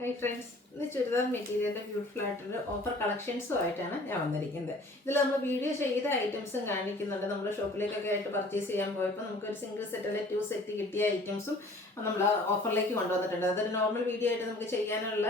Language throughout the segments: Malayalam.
ഹായ് ഫ്രണ്ട്സ്, ഇന്ന് ചുരിദാർ മെറ്റീരിയലിൻ്റെ ബ്യൂട്ടിഫുൾ ആയിട്ടൊരു ഓഫർ കളക്ഷൻസുമായിട്ടാണ് ഞാൻ വന്നിരിക്കുന്നത്. ഇതിൽ നമ്മൾ വീഡിയോ ചെയ്ത ഐറ്റംസും കാണിക്കുന്നുണ്ട്. നമ്മൾ ഷോപ്പിലേക്കൊക്കെ ആയിട്ട് പർച്ചേസ് ചെയ്യാൻ പോയപ്പോൾ നമുക്കൊരു സിംഗിൾ സെറ്റ് അല്ലെങ്കിൽ 2 സെറ്റ് കിട്ടിയ ഐറ്റംസും നമ്മൾ ഓഫറിലേക്ക് കൊണ്ടുവന്നിട്ടുണ്ട്. അതൊരു നോർമൽ വീഡിയോ ആയിട്ട് നമുക്ക് ചെയ്യാനുള്ള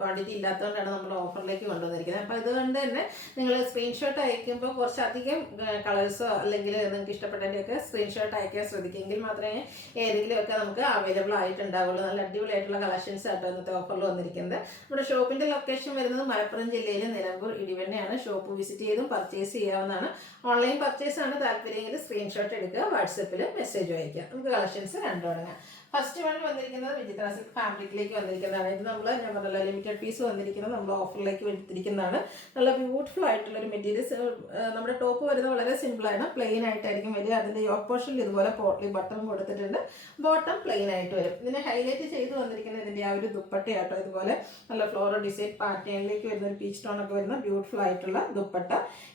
ക്വാണ്ടിറ്റി ഇല്ലാത്തതുകൊണ്ടാണ് നമ്മൾ ഓഫറിലേക്ക് കൊണ്ടുവന്നിരിക്കുന്നത്. അപ്പോൾ അതുകൊണ്ട് തന്നെ നിങ്ങൾ സ്ക്രീൻഷോട്ട് അയക്കുമ്പോൾ കുറച്ചധികം കളേഴ്സോ അല്ലെങ്കിൽ നിങ്ങൾക്ക് ഇഷ്ടപ്പെട്ടതിൻ്റെയൊക്കെ സ്ക്രീൻഷോട്ട് അയക്കാൻ ശ്രദ്ധിക്കുമെങ്കിൽ മാത്രമേ ഏതെങ്കിലുമൊക്കെ നമുക്ക് അവൈലബിൾ ആയിട്ടുണ്ടാവുള്ളൂ. നല്ല അടിപൊളിയായിട്ടുള്ള കളക്ഷൻസ് ആട്ടോ ഇന്നത്തെ ഓഫറിൽ വന്നിരിക്കുന്നത്. നമ്മുടെ ഷോപ്പിന്റെ ലൊക്കേഷൻ വരുന്നത് മലപ്പുറം ജില്ലയിലെ നിലമ്പൂർ ഇടിവണ്ണയാണ്. ഷോപ്പ് വിസിറ്റ് ചെയ്തും പർച്ചേസ് ചെയ്യാവുന്നതാണ്. ഓൺലൈൻ പർച്ചേസ് ആണ് താല്പര്യമെങ്കിൽ സ്ക്രീൻഷോട്ട് എടുക്കുക, വാട്സപ്പിൽ മെസ്സേജ് അയക്കുക. നമുക്ക് കളക്ഷൻസ് കണ്ടു തുടങ്ങാം. ഫസ്റ്റ് വൺ വന്നിരിക്കുന്നത് വിചിത്ര സിൽക്ക് ഫാബ്രിക്കിലേക്ക് വന്നിരിക്കുന്നതാണ്. ഇത് ഞാൻ പറഞ്ഞല്ലോ ലിമിറ്റഡ് പീസ് വന്നിരിക്കുന്നത് നമ്മൾ ഓഫറിലേക്ക് എടുത്തിരിക്കുന്നതാണ്. നല്ല ബ്യൂട്ടിഫുൾ ആയിട്ടുള്ളൊരു മെറ്റീരിയൽസ്. നമ്മുടെ ടോപ്പ് വരുന്നത് വളരെ സിമ്പിളാണ്, പ്ലെയിൻ ആയിട്ടായിരിക്കും വരിക. അതിൻ്റെ ഓപ്പോഷനിൽ ഇതുപോലെ പോട്ട്ലി ബട്ടൺ കൊടുത്തിട്ടുണ്ട്, ബോട്ടം പ്ലെയിൻ ആയിട്ട് വരും. ഇതിനെ ഹൈലൈറ്റ് ചെയ്ത് വന്നിരിക്കുന്നത് ഇതിൻ്റെ ആ ഒരു ദുപ്പട്ടയാട്ടോ. ഇതുപോലെ നല്ല ഫ്ലോറൽ ഡിസൈൻ പാറ്റേണിലേക്ക് വരുന്ന ഒരു പീച്ച് ടോൺ ഒക്കെ വരുന്ന ബ്യൂട്ടിഫുൾ ആയിട്ടുള്ള ദുപ്പട്ട.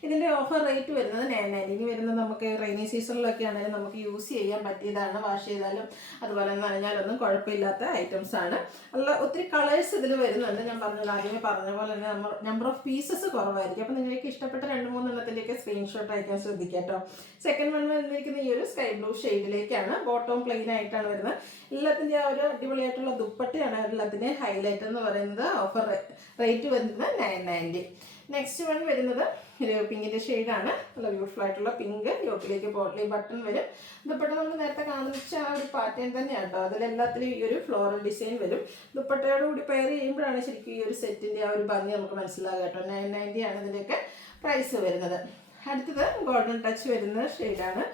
ഇതിൻ്റെ ഓഫർ റേറ്റ് വരുന്നത് 990. ഇനി വരുന്നത് നമുക്ക് റെയിനി സീസണിലൊക്കെ ആണെങ്കിലും നമുക്ക് യൂസ് ചെയ്യാൻ പറ്റിയതാണ്. വാഷ് ചെയ്താലും അതുപോലെ നനഞ്ഞാലൊന്നും കുഴപ്പമില്ലാത്ത ഐറ്റംസ് ആണ്. അല്ല, ഒത്തിരി കളേഴ്സ് ഇതിൽ വരുന്നുണ്ട്. ഞാൻ ആദ്യമേ പറഞ്ഞ പോലെ തന്നെ നമ്പർ ഓഫ് പീസസ് കുറവായിരിക്കും. അപ്പം നിങ്ങൾക്ക് ഇഷ്ടപ്പെട്ട 2-3 എണ്ണത്തിൻ്റെയൊക്കെ സ്ക്രീൻഷോട്ട് അയക്കാൻ ശ്രദ്ധിക്കാം കേട്ടോ. സെക്കൻഡ് വൺ വന്നിരിക്കുന്ന ഈ ഒരു സ്കൈ ബ്ലൂ ഷെയ്ഡിലേക്കാണ്. ബോട്ടം പ്ലെയിൻ ആയിട്ടാണ് വരുന്നത്. എല്ലാത്തിൻ്റെ ആ ഒരു അടിപൊളിയായിട്ടുള്ള ദുപ്പട്ടയാണ് എല്ലാത്തിൻ്റെ ഹൈലൈറ്റ് എന്ന് പറയുന്നത്. ഓഫർ റേറ്റ് വരുന്നത് 990. നെക്സ്റ്റ് വൺ വരുന്നത് ഒരു പിങ്കിൻ്റെ ഷെയ്ഡാണ്. നല്ല ബ്യൂട്ടിഫുൾ ആയിട്ടുള്ള പിങ്ക്. യോക്കിലേക്ക് പോട്ട്ലി ബട്ടൺ വരും. ദുപ്പട്ട നമ്മൾ നേരത്തെ കാണിച്ച ആ ഒരു പാറ്റേൺ തന്നെയാണ് കേട്ടോ. അതിലെല്ലാത്തിലും ഈ ഒരു ഫ്ലോറൽ ഡിസൈൻ വരും. ദുപ്പട്ടയോട് കൂടി പെയർ ചെയ്യുമ്പോഴാണ് ശരിക്കും ഈ ഒരു സെറ്റിൻ്റെ ആ ഒരു ഭംഗി നമുക്ക് മനസ്സിലാകുക കേട്ടോ. 990 ആണ് ഇതിൻ്റെയൊക്കെ പ്രൈസ് വരുന്നത്. അടുത്തത് ഗോൾഡൻ ടച്ച് വരുന്ന ഷെയ്ഡാണ്.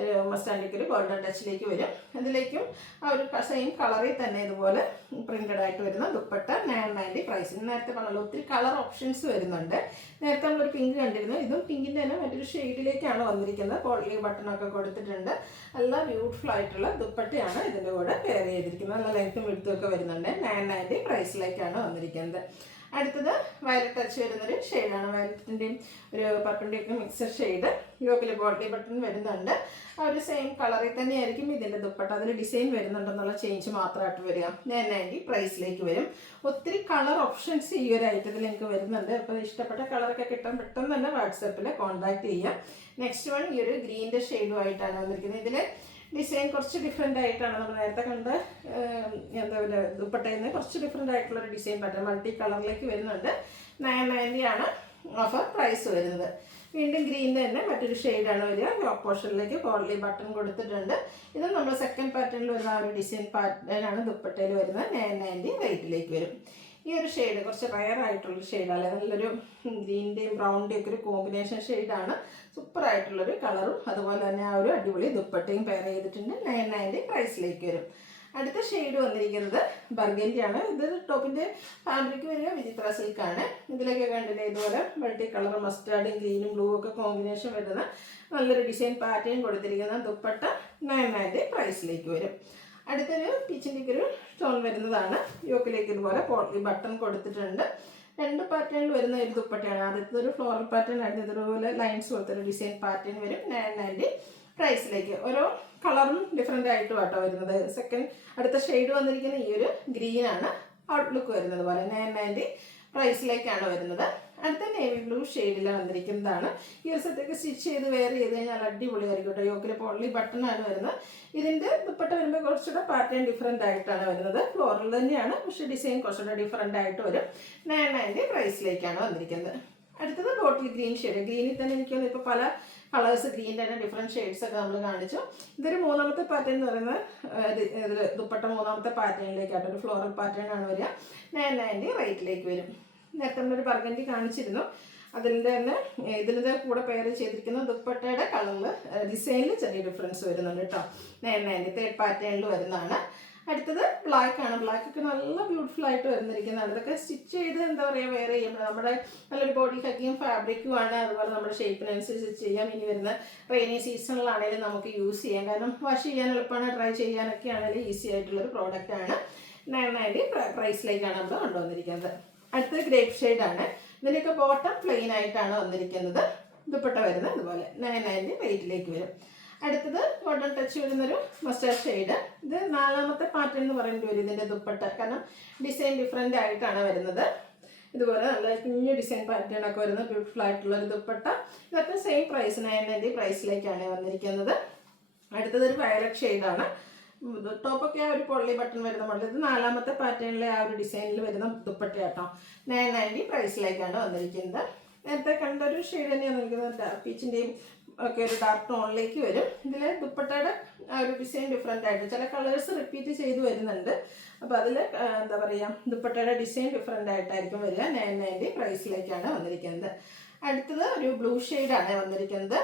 ഒരു മസ്റ്റാൻഡിക്ക് ഒരു ഗോൾഡൻ ടച്ചിലേക്ക് വരും. അതിലേക്കും ആ ഒരു സെയിം കളറിൽ തന്നെ ഇതുപോലെ പ്രിന്റഡ് ആയിട്ട് വരുന്ന ദുപ്പട്ട 990 പ്രൈസിന്. നേരത്തെ പറഞ്ഞല്ലോ ഒത്തിരി കളർ ഓപ്ഷൻസ് വരുന്നുണ്ട്. നേരത്തെ നമ്മളൊരു പിങ്ക് കണ്ടിരുന്നു. ഇതും പിങ്കിൻ്റെ തന്നെ മറ്റൊരു ഷെയ്ഡിലേക്കാണ് വന്നിരിക്കുന്നത്. പോട്ട്ലി ബട്ടണൊക്കെ കൊടുത്തിട്ടുണ്ട്. നല്ല ബ്യൂട്ടിഫുൾ ആയിട്ടുള്ള ദുപ്പട്ടയാണ് ഇതിൻ്റെ കൂടെ പെയർ ചെയ്തിരിക്കുന്നത്. നല്ല ലെങ്ത്തും വിഡ്ത്തും ഒക്കെ വരുന്നുണ്ട്. 990 പ്രൈസിലേക്കാണ് വന്നിരിക്കുന്നത്. അടുത്തത് വയലറ്റ് ടച്ച് വരുന്നൊരു ഷെയ്ഡാണ്. വയലറ്റിൻ്റെയും ഒരു പർപ്പിൻ്റെയൊക്കെ മിക്സഡ് ഷെയ്ഡ്. യോക്കിൽ ബോട്ടി ബട്ടൺ വരുന്നുണ്ട്. ആ ഒരു സെയിം കളറിൽ തന്നെയായിരിക്കും ഇതിൻ്റെ ദുപ്പട്ട. അതിൽ ഡിസൈൻ വരുന്നുണ്ടെന്നുള്ള ചേഞ്ച് മാത്രമായിട്ട് വരിക. 990 പ്രൈസിലേക്ക് വരും. ഒത്തിരി കളർ ഓപ്ഷൻസ് ഈ ഒരു ഐറ്റത്തിൽ നിങ്ങൾക്ക് വരുന്നുണ്ട്. അപ്പോൾ ഇഷ്ടപ്പെട്ട കളറൊക്കെ കിട്ടാൻ പെട്ടെന്ന് തന്നെ വാട്സപ്പിൽ കോൺടാക്ട് ചെയ്യാം. നെക്സ്റ്റ് വൺ ഈ ഒരു ഗ്രീൻ്റെ ഷെയ്ഡുമായിട്ടാണ് വന്നിരിക്കുന്നത്. ഇതിൽ ഡിസൈൻ കുറച്ച് ഡിഫറെൻ്റ് ആയിട്ടാണ് നമ്മൾ നേരത്തെ കണ്ട എന്താ പറയുക ദുപ്പട്ടയിൽ നിന്ന് കുറച്ച് ഡിഫറെൻ്റ് ആയിട്ടുള്ളൊരു ഡിസൈൻ പാറ്റേൺ മൾട്ടി കളറിലേക്ക് വരുന്നുണ്ട്. 990 ആണ് ഓഫർ പ്രൈസ് വരുന്നത്. വീണ്ടും ഗ്രീനിൻ്റെ തന്നെ മറ്റൊരു ഷെയ്ഡാണ് വരിക. ഓപ്പോഷനിലേക്ക് പോട്ട്ലി ബട്ടൺ കൊടുത്തിട്ടുണ്ട്. ഇത് നമ്മൾ സെക്കൻഡ് പാറ്റേണിൽ വരുന്ന ആ ഒരു ഡിസൈൻ പാറ്റേണാണ് ദുപ്പട്ടയിൽ വരുന്നത്. 990 റേറ്റിലേക്ക് വരും. ഈ ഒരു ഷെയ്ഡ് കുറച്ച് റയർ ആയിട്ടുള്ളൊരു ഷെയ്ഡാണ്. നല്ലൊരു ഗ്രീൻ്റെയും ബ്രൗണിൻ്റെയും ഒക്കെ ഒരു കോമ്പിനേഷൻ ഷെയ്ഡാണ്. സൂപ്പറായിട്ടുള്ളൊരു കളറും അതുപോലെ തന്നെ ആ ഒരു അടിപൊളി ദുപ്പട്ടയും പെയർ ചെയ്തിട്ടുണ്ട്. 990 പ്രൈസിലേക്ക് വരും. അടുത്ത ഷെയ്ഡ് വന്നിരിക്കുന്നത് ബർഗൻഡിയാണ്. ഇത് ടോപ്പിൻ്റെ ഫാബ്രിക് വരിക വിചിത്ര സിൽക്കാണ്. ഇതിലൊക്കെ കണ്ടില്ലേ ഇതുപോലെ മൾട്ടി കളർ മസ്റ്റാർഡും ഗ്രീനും ബ്ലൂ ഒക്കെ കോമ്പിനേഷൻ വരുന്ന നല്ലൊരു ഡിസൈൻ പാറ്റേൺ കൊടുത്തിരിക്കുന്ന ദുപ്പട്ട 990 പ്രൈസിലേക്ക് വരും. അടുത്തൊരു പീച്ചിൻ്റെയൊക്കെ ഒരു സ്റ്റോൺ വരുന്നതാണ്. യോക്കിലേക്ക് ഇതുപോലെ പോട്ട്ലി ബട്ടൺ കൊടുത്തിട്ടുണ്ട്. 2 പാറ്റേണിൽ വരുന്ന ഒരു ദുപ്പട്ടയാണ്. ആദ്യത്തെ ഒരു ഫ്ലോറൽ പാറ്റേൺ ആയിരുന്നു. ഇതുപോലെ ലൈൻസ് പോലത്തെ ഒരു ഡിസൈൻ പാറ്റേൺ വരും. 990 പ്രൈസിലേക്ക്. ഓരോ കളറും ഡിഫറെൻ്റ് ആയിട്ട് കേട്ടോ വരുന്നത്. അടുത്ത ഷെയ്ഡ് വന്നിരിക്കുന്ന ഈ ഒരു ഗ്രീനാണ് ഔട്ട്ലുക്ക് വരുന്നത് പോലെ. 990 പ്രൈസിലേക്കാണ് വരുന്നത്. അടുത്ത നേവി ബ്ലൂ ഷെയ്ഡിലാണ് വന്നിരിക്കുന്നതാണ്. ഈ ഒരു സെറ്റൊക്കെ സ്റ്റിച്ച് ചെയ്ത് വെയർ ചെയ്ത് കഴിഞ്ഞാൽ അടിപൊളിയായിരിക്കും കേട്ടോ. യോക്കിൽ പോട്ട്ലി ബട്ടണാണ് വരുന്നത്. ഇതിൻ്റെ ദുപ്പട്ട വരുമ്പോൾ കുറച്ചുകൂടെ പാറ്റേൺ ഡിഫറെൻ്റ് ആയിട്ടാണ് വരുന്നത്. ഫ്ലോറൽ തന്നെയാണ്, പക്ഷേ ഡിസൈൻ കുറച്ചുകൂടെ ഡിഫറെൻ്റ് ആയിട്ട് വരും. 990 പ്രൈസിലേക്കാണ് വന്നിരിക്കുന്നത്. അടുത്തത് ബോട്ടിൽ ഗ്രീൻ ഷെയ്ഡ്. ഗ്രീനിൽ തന്നെ എനിക്ക് തോന്നുന്നു ഇപ്പോൾ പല കളേഴ്സ് ഗ്രീനിൻ്റെ തന്നെ ഡിഫറെൻറ്റ് ഷെയ്ഡ്സ് ഒക്കെ നമ്മൾ കാണിച്ചു. ഇതൊരു 3ാമത്തെ പാറ്റേൺ എന്ന് പറയുന്നത് ഇതിൽ ദുപ്പട്ട 3ാമത്തെ പാറ്റേണിലേക്കായിട്ട് ഒരു ഫ്ലോറൽ പാറ്റേൺ ആണ് വരിക. 990 റേറ്റിലേക്ക് വരും. നേരത്തെ നമ്മളൊരു ബർഗൻഡി കാണിച്ചിരുന്നു. അതിൻ്റെ തന്നെ ഇതിൻ്റെ കൂടെ പെയർ ചെയ്തിരിക്കുന്ന ദുപ്പട്ടയുടെ കളറിൽ ഡിസൈനിൽ ചെറിയ ഡിഫറൻസ് വരുന്നുണ്ട് കേട്ടോ. 990 തേർഡ് പാറ്റേണിൽ വരുന്നതാണ്. അടുത്തത് ബ്ലാക്ക് ആണ്. ബ്ലാക്ക് ഒക്കെ നല്ല ബ്യൂട്ടിഫുൾ ആയിട്ട് വരുന്നിരിക്കുന്നതാണ്. ഇതൊക്കെ സ്റ്റിച്ച് ചെയ്ത് എന്താ പറയുക വെയർ ചെയ്യുമ്പോൾ നമ്മുടെ നല്ലൊരു ബോഡി ഹഗ്ഗിങ് ഫാബ്രിക്കുമാണ്. അതുപോലെ നമ്മുടെ ഷേപ്പിനനുസരിച്ച് ചെയ്യാം. ഇനി വരുന്ന റെയിനി സീസണിലാണെങ്കിലും നമുക്ക് യൂസ് ചെയ്യാം. കാരണം വാഷ് ചെയ്യാൻ എളുപ്പമാണ്, ഡ്രൈ ചെയ്യാനൊക്കെ ആണെങ്കിലും ഈസി ആയിട്ടുള്ളൊരു പ്രോഡക്റ്റാണ്. 990 പ്രൈസിലേക്കാണ് നമ്മൾ കൊണ്ടുവന്നിരിക്കുന്നത്. അടുത്തത് ഗ്രേപ്പ് ഷെയ്ഡാണ്. ഇതിൻ്റെയൊക്കെ ബോട്ടം പ്ലെയിൻ ആയിട്ടാണ് വന്നിരിക്കുന്നത്. ദുപ്പട്ട വരുന്നത് അതുപോലെ 990 റേറ്റിലേക്ക് വരും. അടുത്തത് ഗോൾഡൻ ടച്ച് വരുന്നൊരു മസ്റ്റാർഡ് ഷെയ്ഡ്. ഇത് 4ാമത്തെ പാറ്റേൺ എന്ന് പറയേണ്ടി വരും ഇതിൻ്റെ ദുപ്പട്ട, കാരണം ഡിസൈൻ ഡിഫറെൻ്റ് ആയിട്ടാണ് വരുന്നത്. ഇതുപോലെ നല്ല കുഞ്ഞു ഡിസൈൻ പാറ്റേൺ ഒക്കെ വരുന്ന ബ്യൂട്ടിഫുൾ ആയിട്ടുള്ളൊരു ദുപ്പട്ട. ഇതൊക്കെ സെയിം പ്രൈസ് 990 പ്രൈസിലേക്കാണ് വന്നിരിക്കുന്നത്. അടുത്തതൊരു വയലറ്റ് ഷെയ്ഡാണ്. ടോപ്പൊക്കെ ആ ഒരു പൊള്ളി ബട്ടൺ വരുന്ന മോഡൽ. ഇത് 4ാമത്തെ പാറ്റേണിലെ ആ ഒരു ഡിസൈനിൽ വരുന്ന ദുപ്പട്ട കേട്ടോ. 990 പ്രൈസിലേക്കാണ് വന്നിരിക്കുന്നത്. നേരത്തെ കണ്ടൊരു ഷെയ്ഡ് തന്നെയാണ് നിൽക്കുന്നത്. പീച്ചിൻ്റെയും ഒക്കെ ഒരു ഡാർക്ക് ടോണിലേക്ക് വരും. ഇതിൽ ദുപ്പട്ടയുടെ ആ ഒരു ഡിസൈൻ ഡിഫറെൻ്റ് ആയിട്ട് ചില കളേഴ്സ് റിപ്പീറ്റ് ചെയ്ത് വരുന്നുണ്ട്. അപ്പോൾ അതിൽ എന്താ പറയുക, ദുപ്പട്ടയുടെ ഡിസൈൻ ഡിഫറെൻ്റ് ആയിട്ടായിരിക്കും വരിക. 990 പ്രൈസിലേക്കാണ് വന്നിരിക്കുന്നത്. അടുത്തത് ഒരു ബ്ലൂ ഷെയ്ഡാണ് വന്നിരിക്കുന്നത്.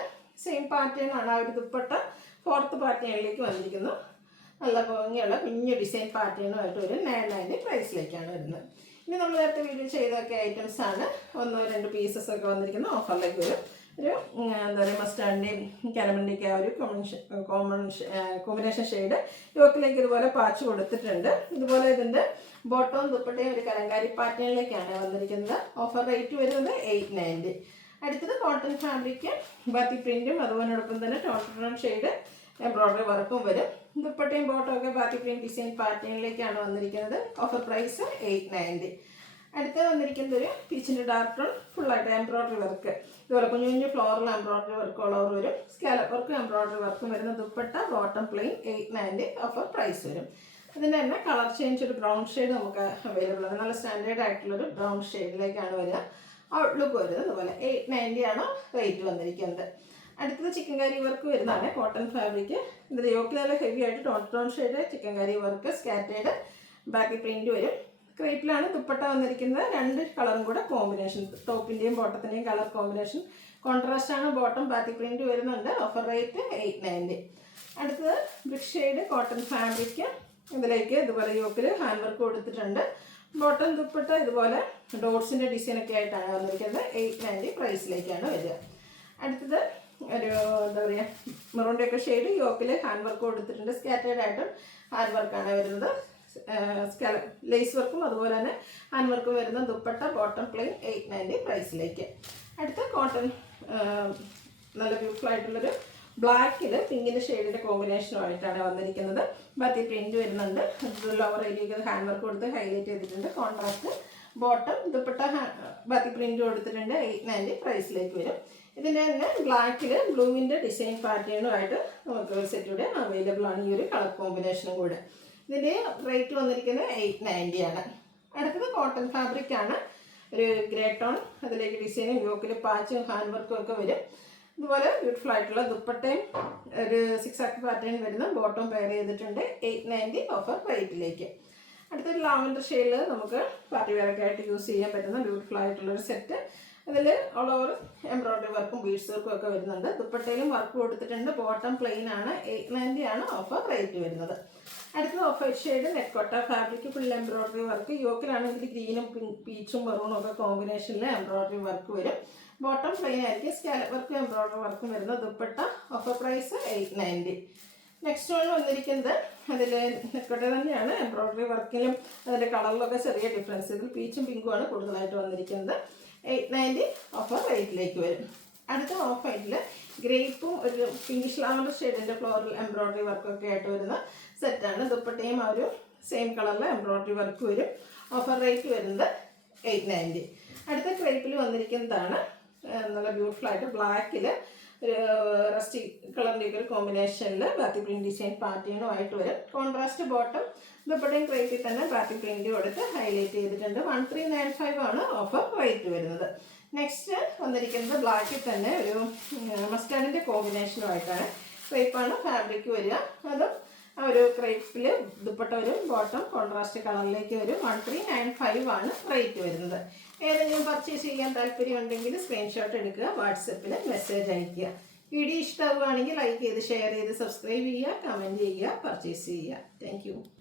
സെയിം പാറ്റേൺ ആണ് ആ ഒരു ദുപ്പട്ട 4th പാറ്റേണിലേക്ക് വന്നിരിക്കുന്നു. നല്ല ഭംഗിയുള്ള കുഞ്ഞു ഡിസൈൻ പാറ്റേണുമായിട്ട് വരും. 990 പ്രൈസിലേക്കാണ് വരുന്നത്. ഇനി നമ്മൾ നേരത്തെ വീഡിയോ ചെയ്തൊക്കെ ഐറ്റംസ് ആണ്. 1-2 പീസസ് ഒക്കെ വന്നിരിക്കുന്ന ഓഫറിലേക്ക് വരും. ഒരു എന്താ പറയുക, മസ്റ്റാർഡിൻ്റെയും കാരമലിൻ്റെയൊക്കെ ആ ഒരു കോമ്പിനേഷൻ ഷെയ്ഡ് യോക്കിലേക്ക് ഇതുപോലെ പാച്ച് കൊടുത്തിട്ടുണ്ട്. ഇതുപോലെ ഇതിൻ്റെ ബോട്ടവും ദുപ്പട്ടയും ഒരു കലങ്കാരി പാറ്റേണിലേക്കാണ് വന്നിരിക്കുന്നത്. ഓഫർ റേറ്റ് വരുന്നത് 890. അടുത്തത് കോട്ടൺ ഫാബ്രിക് ബാത്തി പ്രിൻറ്റും അതുപോലോടൊപ്പം തന്നെ ടോട്ടൺ ഷെയ്ഡ് എംബ്രോയ്ഡറി വർക്കും വരും. ദുപ്പട്ടയും ബോട്ടവും ഒക്കെ ബാത്തി പ്രിൻറ്റ് ഡിസൈൻ പാറ്റേണിലേക്കാണ് വന്നിരിക്കുന്നത്. Offer price 890. അടുത്ത വന്നിരിക്കുന്നത് ഒരു പീച്ചിൻ്റെ ഡാർക്ക് ടോൺ ഫുള്ളായിട്ട് എംബ്രോയ്ഡറി വർക്ക്. ഇതുപോലെ കുഞ്ഞു കുഞ്ഞു ഫ്ലോറൽ എംബ്രോയ്ഡറി വർക്ക് ഉള്ളവർ വരും. സ്കാലപ്പ് വർക്കും എംബ്രോയ്ഡറി വർക്കും വരുന്ന dupatta bottom plain 890 offer price വരും. അതിൻ്റെ തന്നെ കളർ ചേഞ്ച് ഒരു ബ്രൗൺ ഷെയ്ഡ് നമുക്ക് അവൈലബിൾ ആണ്. നല്ല സ്റ്റാൻഡേർഡ് ആയിട്ടുള്ളൊരു ബ്രൗൺ ഷെയ്ഡിലേക്കാണ് വരിക. ഔട്ട്ലുക്ക് വരുന്നത് അതുപോലെ 890 ആണ് റേറ്റ് വന്നിരിക്കുന്നത്. അടുത്തത് ചിക്കൻ കാരി വർക്ക് വരുന്നതാണ്. Cotton fabric. ഇതിൽ യോക്ക് നല്ല ഹെവി ആയിട്ട് ടോൺ ഷെയ്ഡ് ചിക്കൻ കാരി വർക്ക് സ്കാറ്റേഡ് ബാക്കി പ്രിൻറ്റ് വരും. ക്രേപ്പിലാണ് ദുപ്പട്ട വന്നിരിക്കുന്നത്. 2 കളറും കൂടെ കോമ്പിനേഷൻ, ടോപ്പിൻ്റെയും ബോട്ടത്തിൻ്റെയും കളർ കോമ്പിനേഷൻ കോൺട്രാസ്റ്റ് ആണ്. ബോട്ടം ബാറ്റി പ്രിൻറ്റ് വരുന്നുണ്ട്. Offer rate 890. അടുത്തത് ബ്രിക്ക് ഷെയ്ഡ് കോട്ടൺ ഫാബ്രിക്. ഇതിലേക്ക് ഇതുപോലെ യോക്കിൽ ഹാൻഡ് വർക്ക് കൊടുത്തിട്ടുണ്ട്. ബോട്ടം ദുപ്പട്ട ഇതുപോലെ ഡോട്ട്സിൻ്റെ ഡിസൈനൊക്കെ ആയിട്ടാണ് വന്നിരിക്കുന്നത്. 890 പ്രൈസിലേക്കാണ് വരിക. അടുത്തത് ഒരു എന്താ പറയുക, മെറൂണിൻ്റെയൊക്കെ ഷെയ്ഡ് യോക്കിൽ ഹാൻഡ് വർക്ക് കൊടുത്തിട്ടുണ്ട്. സ്കാറ്റേഡ് ആയിട്ടും ഹാൻഡ് വർക്കാണ് വരുന്നത്. ലേസ് വർക്കും അതുപോലെ തന്നെ ഹാൻഡ് വർക്കും വരുന്ന ദുപ്പട്ട ബോട്ടം പ്ലെയിൻ 890 പ്രൈസിലേക്ക്. അടുത്ത കോട്ടൺ നല്ല ബ്യൂട്ടിഫുൾ ആയിട്ടുള്ളൊരു ബ്ലാക്കിൽ പിങ്കിൻ്റെ ഷെയ്ഡിൻ്റെ കോമ്പിനേഷനുമായിട്ടാണ് വന്നിരിക്കുന്നത്. ബാത്തി പ്രിൻറ്റ് വരുന്നുണ്ട്. ലോവർ ഏരിയയ്ക്ക് ഹാൻഡ് വർക്ക് കൊടുത്ത് ഹൈലൈറ്റ് ചെയ്തിട്ടുണ്ട്. കോൺട്രാസ്റ്റ് ബോട്ടം ദുപ്പട്ട ബാത്തി പ്രിൻറ്റ് കൊടുത്തിട്ടുണ്ട്. 890 പ്രൈസിലേക്ക് വരും. ഇതിൻ്റെ തന്നെ ബ്ലാക്കിൽ ബ്ലൂവിൻ്റെ ഡിസൈൻ പാറ്റേണുമായിട്ട് നമുക്ക് ഒരു സെറ്റൂടെ അവൈലബിൾ ആണ്. ഈ ഒരു കളർ കോമ്പിനേഷനും കൂടെ. ഇതിൻ്റെ റേറ്റ് വന്നിരിക്കുന്നത് 890 ആണ്. അടുത്തത് കോട്ടൺ ഫാബ്രിക് ആണ്. ഒരു ഗ്രേ ടോൺ, അതിലേക്ക് ഡിസൈനും യോക്കിൽ പാച്ചും ഹാൻഡ് വർക്കും ഒക്കെ വരും. ഇതുപോലെ ബ്യൂട്ടിഫുൾ ആയിട്ടുള്ള ദുപ്പട്ടയും ഒരു 6 പാറ്റേൺ വരുന്ന ബോട്ടം പെയർ ചെയ്തിട്ടുണ്ട്. 890 ഓഫർ റേറ്റിലേക്ക്. അടുത്തൊരു ലാവൻഡർ ഷെയ്ഡിൽ നമുക്ക് പാർട്ടി വെയറൊക്കെ ആയിട്ട് യൂസ് ചെയ്യാൻ പറ്റുന്ന ബ്യൂട്ടിഫുൾ ആയിട്ടുള്ളൊരു സെറ്റ്. അതിൽ ഓൾ ഓവർ എംബ്രോയ്ഡറി വർക്കും ബീഡ്സ് വർക്കും ഒക്കെ വരുന്നുണ്ട്. ദുപ്പട്ടയിലും വർക്ക് കൊടുത്തിട്ടുണ്ട്. ബോട്ടം പ്ലെയിൻ ആണ്. 890 ആണ് ഓഫർ റേറ്റ് വരുന്നത്. അടുത്തത് ഓഫ് വൈറ്റ് ഷെയ്ഡ് നെക്കോട്ട ഫാബ്രിക് ഫുൾ എംബ്രോയ്ഡറി വർക്ക്. യോക്കിലാണെങ്കിൽ ഗ്രീനും പീച്ചും മെറൂണും ഒക്കെ കോമ്പിനേഷനിൽ എംബ്രോയ്ഡറി വർക്ക് വരും. ബോട്ടം പ്ലെയിൻ ആയിരിക്കും. സ്കാലപ്പ് വർക്കും എംബ്രോയ്ഡറി വർക്കും വരുന്ന dupatta. Offer price 890. Next one വന്നിരിക്കുന്നത് അതിൽ നെക്കോട്ട തന്നെയാണ്. എംബ്രോയ്ഡറി വർക്കിലും അതിൻ്റെ കളറിലൊക്കെ ചെറിയ ഡിഫറൻസ്. ഇതിൽ പീച്ചും പിങ്കുമാണ് കൂടുതലായിട്ട് വന്നിരിക്കുന്നത്. 890 ഓഫർ റേറ്റിലേക്ക് വരും. അടുത്ത ഓഫ് വൈറ്റിൽ ഗ്രേപ്പും ഒരു പിങ്കിഷ് ലാവൻഡർ ഷെയ്ഡിൻ്റെ ഫ്ലോറൽ എംബ്രോയ്ഡറി വർക്കൊക്കെ ആയിട്ട് വരുന്ന സെറ്റാണ്. ദുപ്പട്ടയും ആ ഒരു സെയിം കളറിൽ എംബ്രോയ്ഡറി വർക്ക് വരും. ഓഫർ റേറ്റ് വരുന്നത് 890. അടുത്ത ക്രേപ്പിൽ വന്നിരിക്കുന്നതാണ് നല്ല ബ്യൂട്ടിഫുൾ ആയിട്ട് ബ്ലാക്കിൽ ഒരു റസ്റ്റി കളറിൻ്റെ ഒരു കോമ്പിനേഷനിൽ ബാത്തി പ്രിൻറ്റ് ഡിസൈൻ പാറ്റേണുമായിട്ട് വരും. കോൺട്രാസ്റ്റ് ബോട്ടം ദുപ്പട്ടയും ക്രേപ്പിൽ തന്നെ ബാത്തി പ്രിൻറ്റ് കൊടുത്ത് ഹൈലൈറ്റ് ചെയ്തിട്ടുണ്ട്. 1395 ആണ് ഓഫർ റേറ്റ് വരുന്നത്. നെക്സ്റ്റ് വന്നിരിക്കുന്നത് ബ്ലാക്കിൽ തന്നെ ഒരു മസ്റ്റാർഡിൻ്റെ കോമ്പിനേഷനുമായിട്ടാണ്. ക്രേപ്പാണ് ഫാബ്രിക് വരിക. അതും ആ ഒരു ക്രേപ്പിൽ ദുപ്പട്ട വരും. ബോട്ടം കോൺട്രാസ്റ്റ് കളറിലേക്ക് വരും. 1395 ആണ് റേറ്റ് വരുന്നത്. ഏതെങ്കിലും പർച്ചേസ് ചെയ്യാൻ താല്പര്യമുണ്ടെങ്കിൽ സ്ക്രീൻഷോട്ട് എടുക്കുക, വാട്സപ്പിൽ മെസ്സേജ് അയയ്ക്കുക. വീഡിയോ ഇഷ്ടമാവുകയാണെങ്കിൽ ലൈക്ക് ചെയ്ത് ഷെയർ ചെയ്ത് സബ്സ്ക്രൈബ് ചെയ്യുക, കമൻറ്റ് ചെയ്യുക, പർച്ചേസ് ചെയ്യുക. താങ്ക്